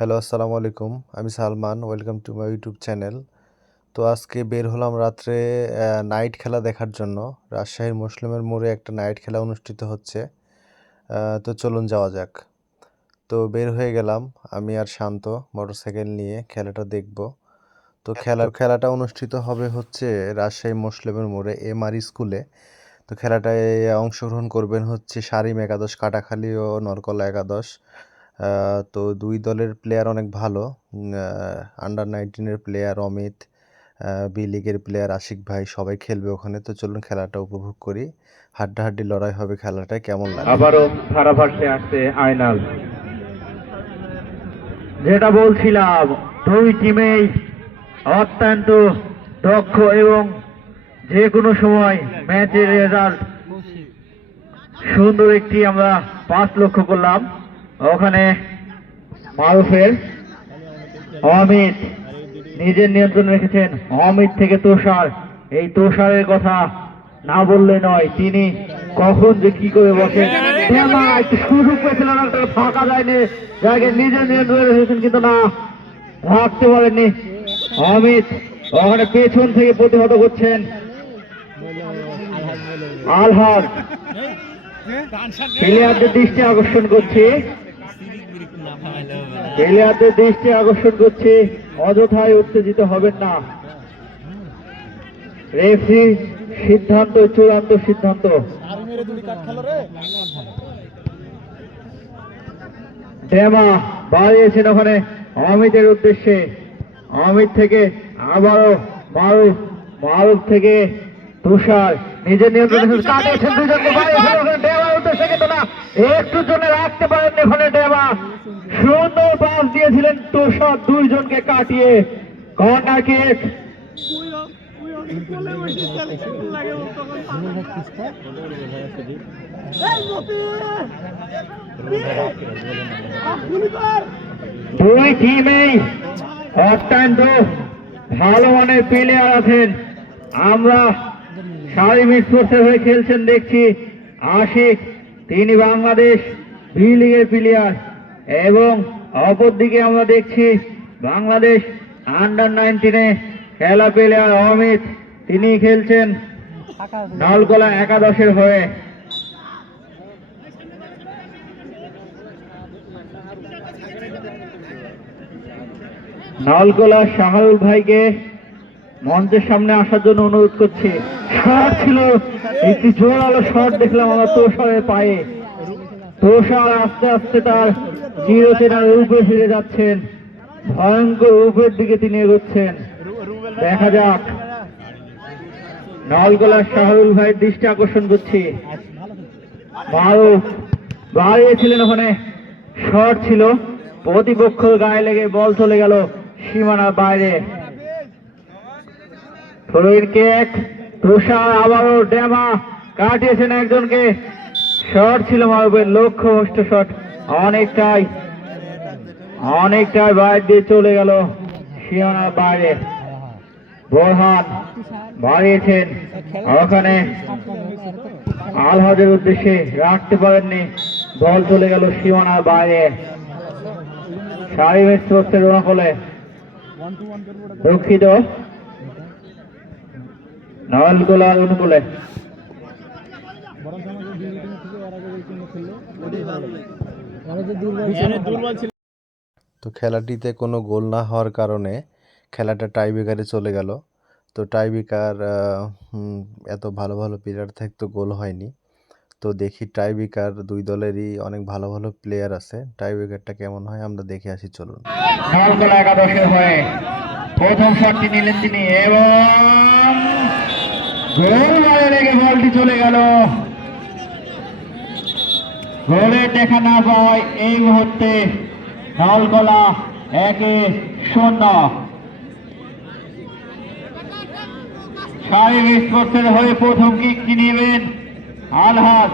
Hello আসসালামু আলাইকুম। আমি Salman welcome to my YouTube channel. তো আজকে বের হলাম রাত্রে নাইট খেলা দেখার জন্য। রাজশাহীর মুসলিমের মোড়ে একটা নাইট খেলা অনুষ্ঠিত হচ্ছে। তো চলুন যাওয়া যাক। তো বের হয়ে গেলাম। আমি আর শান্ত মোটরসাইকেল নিয়ে খেলাটা দেখব। তো খেলার খেলাটা অনুষ্ঠিত হবে হচ্ছে রাজশাহী মুসলিমের মোড়ে এম আর স্কুলে। তো খেলাটায় অংশগ্রহণ করবেন হচ্ছে সারিম একাদশ কাটাখালি ও নরকলা একাদশ। তো দুই দলের প্লেয়ার অনেক ভালো। আন্ডার নাইনটিনের প্লেয়ার অমিত বি লিগের প্লেয়ার আশিক ভাই সবাই খেলবে ওখানে। তো চলুন খেলাটা উপভোগ করি। হাড্ডাহাড্ডি লড়াই হবে খেলাটা, কেমন লাগে? আবারও ধারাভাষ্যে আসছে আয়নাল। যেটা বলছিলাম, দুই টিমেই অত্যন্ত দক্ষ এবং যে কোনো সময় ম্যাচের রেজাল্ট সুন্দর একটি আমরা পাস লক্ষ্য করলাম। ওখানে মারুফের অমিত নিজের নিয়ন্ত্রণে রেখেছেন। অমিত থেকে তুষার। এই তুষারের কথা না বললে নয়, তিনি কখন যে কি করে বসেন সুযোগ পেয়েছিলেন ফাঁকা যায়নি। জায়গায় নিজের নিয়ন্ত্রণে রেখেছেন কিন্তু না রাখতে পারেননি। অমিত ওখানে পেছন থেকে প্রতিহত করছেন। আলহার প্লেয়ারদের দৃষ্টি আকর্ষণ করছে। প্লেয়ারদের দৃষ্টি আকর্ষণ করছে, অযথায় উত্তেজিত হবেন না। রেফরি, সিদ্ধান্ত, চূড়ান্ত সিদ্ধান্ত। ডেমা বাড়িয়েছেন ওখানে অমিতের উদ্দেশ্যে। অমিত থেকে আবারও মারুফ মারুফ থেকে তুষার নিজের নিয়ন্ত্রণে কাটিয়েছেন একটু জন্য রাখতে পারেন ওখানে ডেমা। পাস দিয়েছিলেন তুষার দুইজনকে কাটিয়ে। কর্নার কিক দুই টিমেই অত্যন্ত ভালো মানের প্লেয়ার আছেন। আমরা শারীরিক স্পোর্টসের হয়ে খেলছেন, দেখছি আশিক, তিনি বাংলাদেশ বি লিগের প্লেয়ার এবং অপরদিকে আমরা দেখছি বাংলাদেশ আন্ডার নাইনটিনে খেলা প্লেয়ার অমিত, তিনি খেলছেন নলকোলা একাদশের হয়ে। নলগোলা শাহরুল ভাইকে মঞ্চের সামনে আসার জন্য অনুরোধ করছি। শট ছিল, একটি জোরালো শট দেখলাম আমরা তোষারের পায়ে। তোষার আস্তে আস্তে তার চিরচেনার রূপে ফিরে যাচ্ছেন। ভয়ঙ্কর রূপের দিকে তিনি এগোচ্ছেন। দেখা যাক। নলগোলার শাহরুল ভাইয়ের দৃষ্টি আকর্ষণ করছি। মারুফ বাড়িয়েছিলেন ওখানে। শট ছিল। প্রতিপক্ষ গায়ে লেগে বল চলে গেল সীমানার বাইরে। থ্রোইন কেক, তুষার, আবারও ডেমা কাটিয়েছেন একজনকে। শট ছিল মারুফের লক্ষ্য ভ্রষ্ট শট। অনেকটাই অনেকটাই বাইরে দিয়ে চলে গেল সীমানার বাইরে। বোরহান বাড়িয়েছেন। ওখানে আলহাজের উদ্দেশ্যে রাখতে পারেননি। বল চলে গেল সীমানার বাইরে। শারীরিক স্পোর্টসের অনুকূলে দুঃখিত। নলগোলার অনুকূলে। তো খেলাটিতে কোনো গোল না হওয়ার কারণে খেলাটা টাইব্রেকারে চলে গেল। তো টাইব্রেকার এত ভালো ভালো প্লেয়ার থাকতো গোল হয়নি। তো দেখি টাইব্রেকার দুই দলেরই অনেক ভালো ভালো প্লেয়ার আছে। টাইব্রেকারটা কেমন হয় আমরা দেখে আসি চলুন। একাদশের হয়ে প্রথম শটটি নিলেন তিনি এবং গোল লেগে বলটি চলে গেল। গোলের দেখা না পায় এই মুহূর্তে নলগোলা একে শূন্য। শারীরিক স্পোর্টসের হয়ে প্রথম কিকটি নেবেন? আলহাদ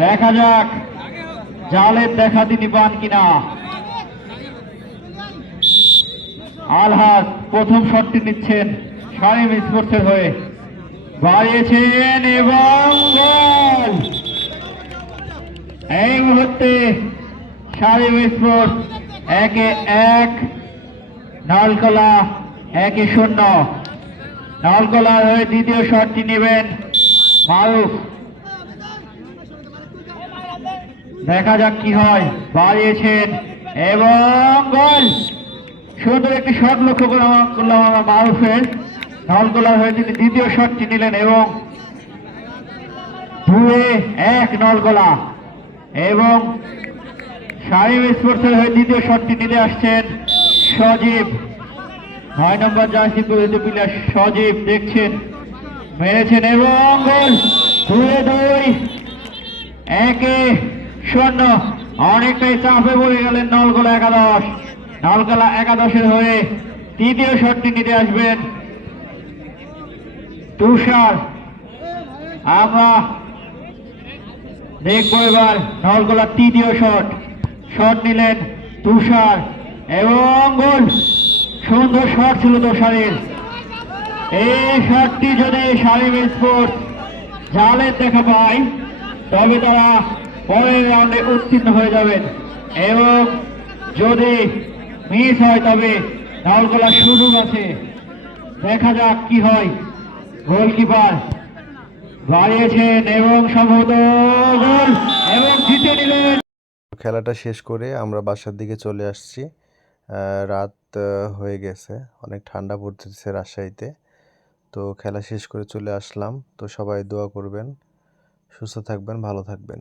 দেখা যাক, জালের দেখা তিনি পান কিনা। আলহাদ প্রথম শটটি নিচ্ছেন শারীম স্পোর্টসের হয়ে। বাড়িয়েছেন এবং গোল! এই মুহূর্তে শারীম স্পোর্টস একে এক, নলকলা একে শূন্য। নলকলার হয়ে দ্বিতীয় শটটি নেবেন মারুফ দেখা যাক কি হয়। বাড়িয়েছেন এবং গোল। সুন্দর একটি শট লক্ষ্য করলাম আমরা মারুফের নলকলার হয়ে তিনি দ্বিতীয় শটটি নিলেন এবং দুয়ে এক নলগোলা এবং শারীম স্পোর্টসের হয়ে দ্বিতীয় শটটি নিতে আসছেন সজীব। নয় নম্বর জার্সি পরিহিত প্লেয়ার সজীব দেখছেন, মেরেছেন এবং গোল। দুয়ে দুই, একে শূন্য। অনেকটাই চাপে পড়ে গেলেন নলগোলা একাদশ। নলগোলা একাদশের হয়ে তৃতীয় শটটি নিতে আসবেন তুষার। আমরা দেখব এবার নলগোলার তৃতীয় শট। শট নিলেন তুষার এবং গোল। সুন্দর শট ছিল তুষারের। এই শটটি যদি শারীর স্পোর্টস জালের দেখা পায়, তবে তারা পরের রাউন্ডে উত্তীর্ণ হয়ে যাবেন। এবং যদি মিস হয়, তবে নলগোলার সুযোগ আছে দেখা যাক কি হয়। গোলকিপার খেলাটা শেষ করে আমরা বাসার দিকে চলে আসছি। রাত হয়ে গেছে। অনেক ঠান্ডা পড়তেছে রাজশাহীতে। তো খেলা শেষ করে চলে আসলাম। তো সবাই দোয়া করবেন, সুস্থ থাকবেন, ভালো থাকবেন।